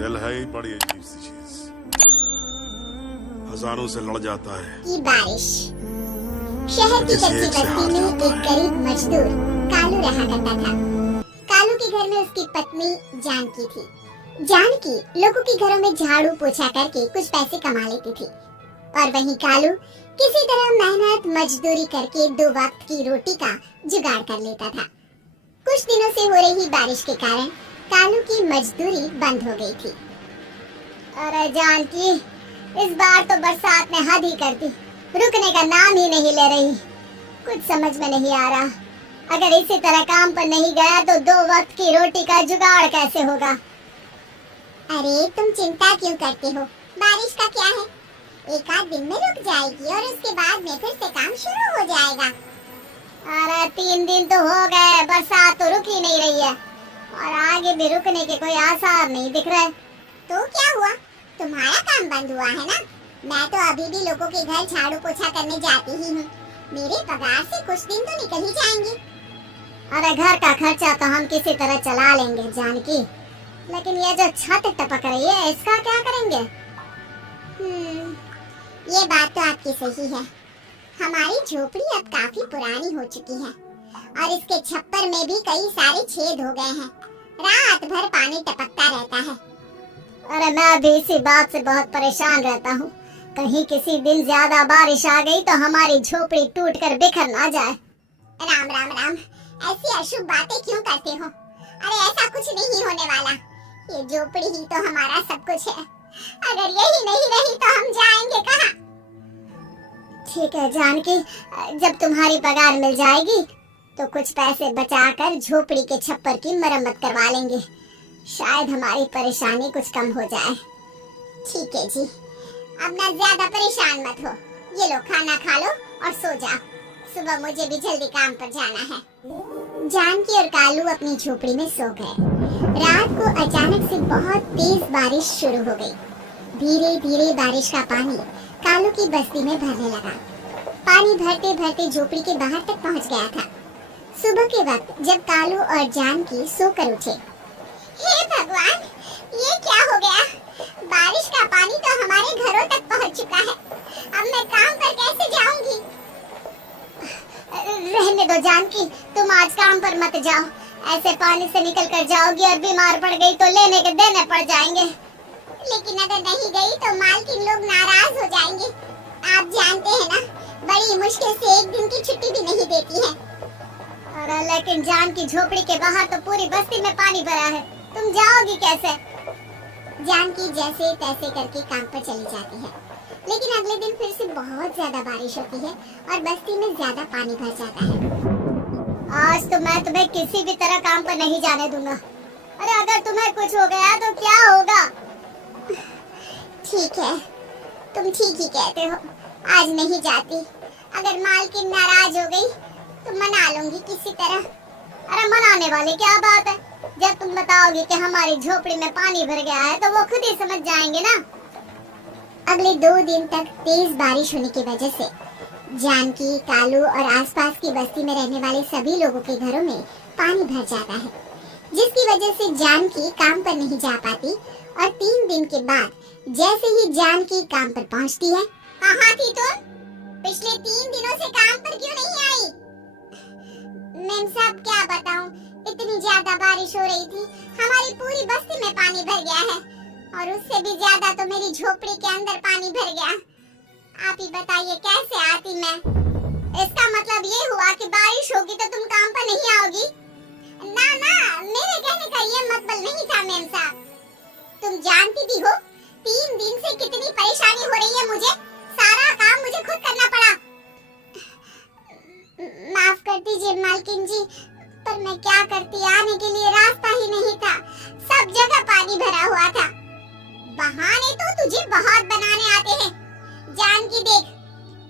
दिल है ही बड़ी अजीब सी चीज, हजारों से लड़ जाता है। की बारिश। शहर की कच्ची बस्ती में एक गरीब मजदूर कालू रहा करता था। कालू के घर में उसकी पत्नी जानकी थी। जानकी लोगों के घरों में झाड़ू पोछा करके कुछ पैसे कमा लेती थी और वहीं कालू किसी तरह मेहनत मजदूरी करके 2 वक्त की रोटी का जुगाड़ कर लेता था। कुछ दिनों से हो रही बारिश के कारण कालू की मजदूरी बंद हो गई थी। अरे जानकी, इस बार तो बरसात ने हद ही कर दी, रुकने का नाम ही नहीं ले रही। कुछ समझ में नहीं आ रहा, अगर इसी तरह काम पर नहीं गया तो 2 वक्त की रोटी का जुगाड़ कैसे होगा। अरे तुम चिंता क्यों करते हो, बारिश का क्या है, 1 आध दिन में रुक जाएगी और उसके बाद में फिर से काम शुरू हो जाएगा। अरे 3 दिन तो हो गए, बरसात तो रुक ही नहीं रही है और आगे भी रुकने के कोई आसार नहीं दिख रहे। तो क्या हुआ, तुम्हारा काम बंद हुआ है ना? मैं तो अभी भी लोगों के घर झाड़ू पोछा करने जाती ही हूँ। मेरे पगार से कुछ दिन तो निकल ही जाएंगे। अरे घर का खर्चा तो हम किसी तरह चला लेंगे जानकी, लेकिन ये जो छत टपक रही है इसका क्या करेंगे? ये बात तो आपकी सही है। हमारी झोपड़ी अब काफी पुरानी हो चुकी है और इसके छप्पर में भी कई सारे छेद हो गए हैं। रात भर पानी टपकता रहता है। अरे मैं भी इसी बात से बहुत परेशान रहता हूँ, कहीं किसी दिन ज्यादा बारिश आ गई तो हमारी झोपड़ी टूटकर बिखर ना जाए। राम राम राम, ऐसी अशुभ बातें क्यों करते हो? अरे ऐसा कुछ नहीं होने वाला, ये झोपड़ी ही तो हमारा सब कुछ है। अगर यही नहीं रही तो हम जाएंगे कहाँ? ठीक है जानकी, जब तुम्हारी पगार मिल जाएगी तो कुछ पैसे बचाकर झोपड़ी के छप्पर की मरम्मत करवा लेंगे, शायद हमारी परेशानी कुछ कम हो जाए। ठीक है जी, अब ना ज्यादा परेशान मत हो। ये लो खाना खा लो और सो जाओ, सुबह मुझे भी जल्दी काम पर जाना है। जानकी और कालू अपनी झोपड़ी में सो गए। रात को अचानक से बहुत तेज बारिश शुरू हो गई। धीरे धीरे बारिश का पानी कालू की बस्ती में भरने लगा। पानी भरते भरते झोपड़ी के बाहर तक पहुंच गया था। सुबह के वक्त जब कालू और जानकी सोकर उठे, हे भगवान, ये क्या हो गया? बारिश का पानी तो हमारे घरों तक पहुंच चुका है, अब मैं काम पर कैसे जाऊंगी? रहने दो जानकी, तुम आज काम पर मत जाओ। ऐसे पानी से निकल कर जाओगी और बीमार पड़ गई तो लेने के देने पड़ जाएंगे। लेकिन अगर नहीं गई तो मालकिन लोग नाराज हो जाएंगे। आप जानते हैं ना, बड़ी मुश्किल से 1 दिन की छुट्टी भी नहीं देती है। अरे लेकिन जानकी, झोपड़ी के बाहर तो पूरी बस्ती में पानी भरा है, तुम जाओगी कैसे? जानकी जैसे तैसे करके काम पर चली जाती है, लेकिन अगले दिन फिर से बहुत ज्यादा बारिश होती है और बस्ती में ज्यादा पानी भर जाता है। आज तो मैं तुम्हें किसी भी तरह काम पर नहीं जाने दूंगा। अरे अगर तुम्हें कुछ हो गया तो क्या होगा? ठीक है, तुम ठीक ही कहते हो, आज नहीं जाती। अगर मालकिन नाराज हो गई तो मना लूंगी किसी तरह। अरे मनाने वाली क्या बात है, जब तुम बताओगे कि हमारी झोपड़ी में पानी भर गया है तो वो खुद ही समझ जाएंगे ना। अगले 2 दिन तक तेज बारिश होने की वजह से जानकी, कालू और आसपास की बस्ती में रहने वाले सभी लोगों के घरों में पानी भर जाता है, जिसकी वजह से जानकी काम पर नहीं जा पाती। और 3 दिन के बाद जैसे ही जानकी काम पर पहुंचती है, कहाँ थी तुम? पिछले 3 दिनों से काम पर क्यों नहीं आई? मैम साहब क्या बताऊं, इतनी ज्यादा बारिश हो रही थी, हमारी पूरी बस्ती में पानी भर गया है और उससे भी ज्यादा तो मेरी झोपड़ी के अंदर पानी भर गया। आप ही बताइए कैसे आती मैं? इसका मतलब ये हुआ कि बारिश होगी तो तुम काम पर नहीं आओगी? ना ना, मेरे कहने का ये मतलब नहीं था मैम साहब। तुम जानती भी हो 3 दिन से कितनी परेशानी हो रही है मुझे, सारा काम मुझे खुद करना पड़ा। माफ कर दीजिए मालकिन जी, पर मैं क्या करती, आने के लिए रास्ता ही नहीं था, सब जगह पानी भरा हुआ था। बहाने तो तुझे बहुत बनाने आते हैं। जानकी देख,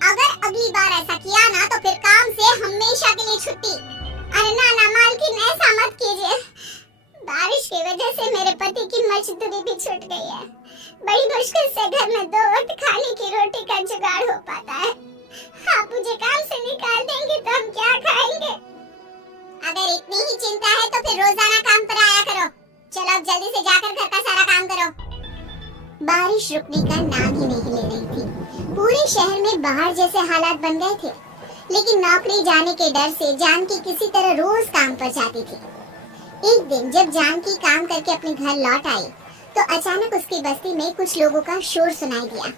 अगर अगली बार ऐसा किया ना तो फिर काम से हमेशा के लिए छुट्टी। अरे ना ना मालकिन, ऐसा मत कीजिए, बारिश की वजह से मेरे पति की मजदूरी भी छूट गई है। बड़ी मुश्किल से घर में 2 वक्त खाने की रोटी का जुगाड़ हो पाता है। आप मुझे काम से निकाल देंगे तो हम क्या खाएंगे? अगर इतनी ही चिंता है तो फिर रोजाना काम पर आया करो। चलो अब जल्दी से जाकर घर का सारा काम करो। बारिश रुकने का नाम ही नहीं ले रही थी। पूरे शहर में बाहर जैसे हालात बन गए थे। लेकिन नौकरी जाने के डर से जानकी किसी तरह रोज काम पर जाती थी। एक दिन जब जानकी काम करके अपने घर लौट आई तो अचानक उसकी बस्ती में कुछ लोगों का शोर सुनाई दिया।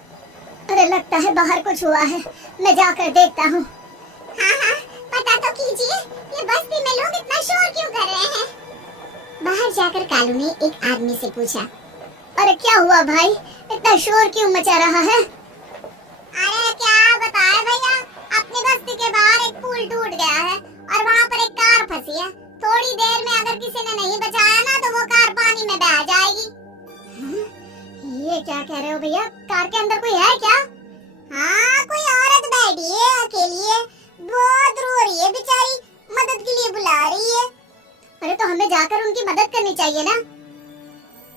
अरे लगता है बाहर कुछ हुआ है, मैं जाकर देखता हूँ। हाँ, पता तो कीजिए, ये बस्ती में लोग इतना शोर क्यों कर रहे हैं? बाहर जाकर कालू ने एक आदमी से पूछा, अरे क्या हुआ भाई, इतना शोर क्यों मचा रहा है? अरे क्या बताए भैया, अपनी बस्ती के बाहर एक पुल टूट गया है और वहाँ पर एक कार फंसी है। थोड़ी देर में अगर किसी ने नहीं बचाया ना तो वो कार पानी में बह जाएगी। ये क्या कह रहे हो भैया, कार के अंदर कोई है क्या? हाँ, कोई औरत बैठी है अकेली है, बहुत रो रही है बेचारी, मदद के लिए बुला रही है। अरे तो हमें जाकर उनकी मदद करनी चाहिए ना।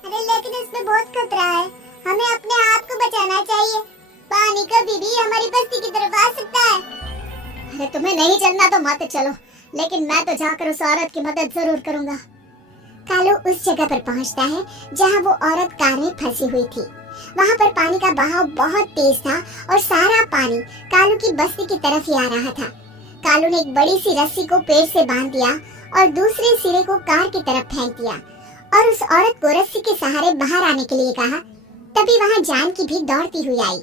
अरे लेकिन इसमें बहुत खतरा है, हमें अपने आप को बचाना चाहिए। पानी कभी भी हमारी बस्ती की तरफ आ सकता है। अरे तुम्हें नहीं चलना तो मत चलो, लेकिन मैं तो जाकर उस औरत की मदद जरूर करूंगा। कालू उस जगह पर पहुंचता है जहां वो औरत कार में फंसी हुई थी। वहां पर पानी का बहाव बहुत तेज था और सारा पानी कालू की बस्ती की तरफ ही आ रहा था। कालू ने एक बड़ी सी रस्सी को पेड़ से बांध दिया और दूसरे सिरे को कार की तरफ फेंक दिया और उस औरत को रस्सी के सहारे बाहर आने के लिए कहा। तभी वहां जानकी भी दौड़ती हुई आई।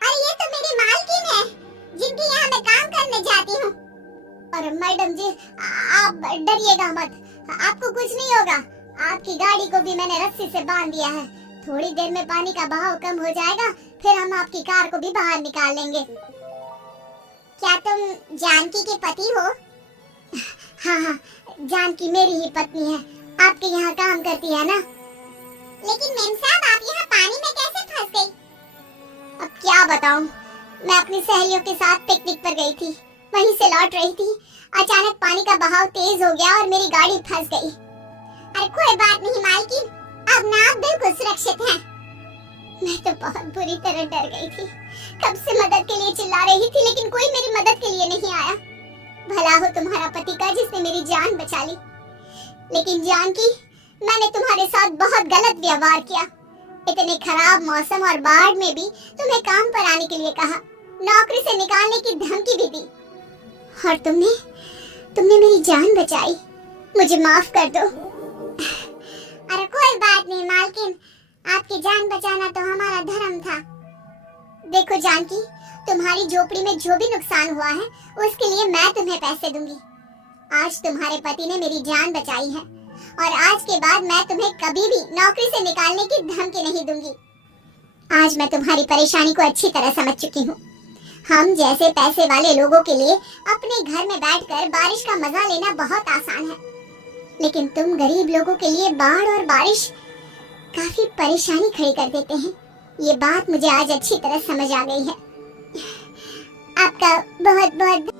अरे ये तो मेरी मालकिन है, जिनकी यहाँ मैं काम करने जाती हूँ। अरे मैडम जी, आप डरिएगा मत, आपको कुछ नहीं होगा। आपकी गाड़ी को भी मैंने रस्सी से बांध दिया है। थोड़ी देर में पानी का बहाव कम हो जाएगा, फिर हम आपकी कार को भी बाहर निकाल लेंगे। क्या तुम जानकी के पति हो? हाँ, जानकी मेरी ही पत्नी है, आपके यहाँ काम करती है ना। लेकिन मेम साहब, आप यहाँ पानी में कैसे फंस गई? अब क्या बताऊं, मैं अपनी सहेलियों के साथ पिकनिक पर गई थी, वहीं से लौट रही थी। अचानक पानी का बहाव तेज हो गया और मेरी गाड़ी फंस गई। अरे कोई बात नहीं मालकिन, अब ना आप बिल्कुल सुरक्षित हैं। मैं तो बहुत बुरी तरह डर गई थी, कब से मदद के लिए चिल्ला रही थी, लेकिन कोई मेरी मदद के लिए नहीं आया। भला हो तुम्हारा पति का जिसने मेरी जान बचा ली। लेकिन जानकी, मैंने तुम्हारे साथ बहुत गलत व्यवहार किया। इतने खराब मौसम और बाढ़ में भी तुम्हें काम पर आने के लिए कहा, नौकरी से निकालने की धमकी भी दी, और तुमने मेरी जान बचाई। मुझे माफ कर दो। अरे कोई बात नहीं मालकिन, आपकी जान बचाना तो हमारा धर्म था। देखो जानकी, तुम्हारी झोपड़ी में जो भी नुकसान हुआ है उसके लिए मैं तुम्हें पैसे दूंगी। आज तुम्हारे पति ने मेरी जान बचाई है और आज के बाद मैं तुम्हें कभी भी नौकरी से निकालने की धमकी नहीं दूंगी। आज मैं तुम्हारी परेशानी को अच्छी तरह समझ चुकी हूँ। हम जैसे पैसे वाले लोगों के लिए अपने घर में बैठकर बारिश का मजा लेना बहुत आसान है, लेकिन तुम गरीब लोगों के लिए बाढ़ और बारिश काफी परेशानी खड़ी कर देते हैं। ये बात मुझे आज अच्छी तरह समझ आ गई है। आपका बहुत बहुत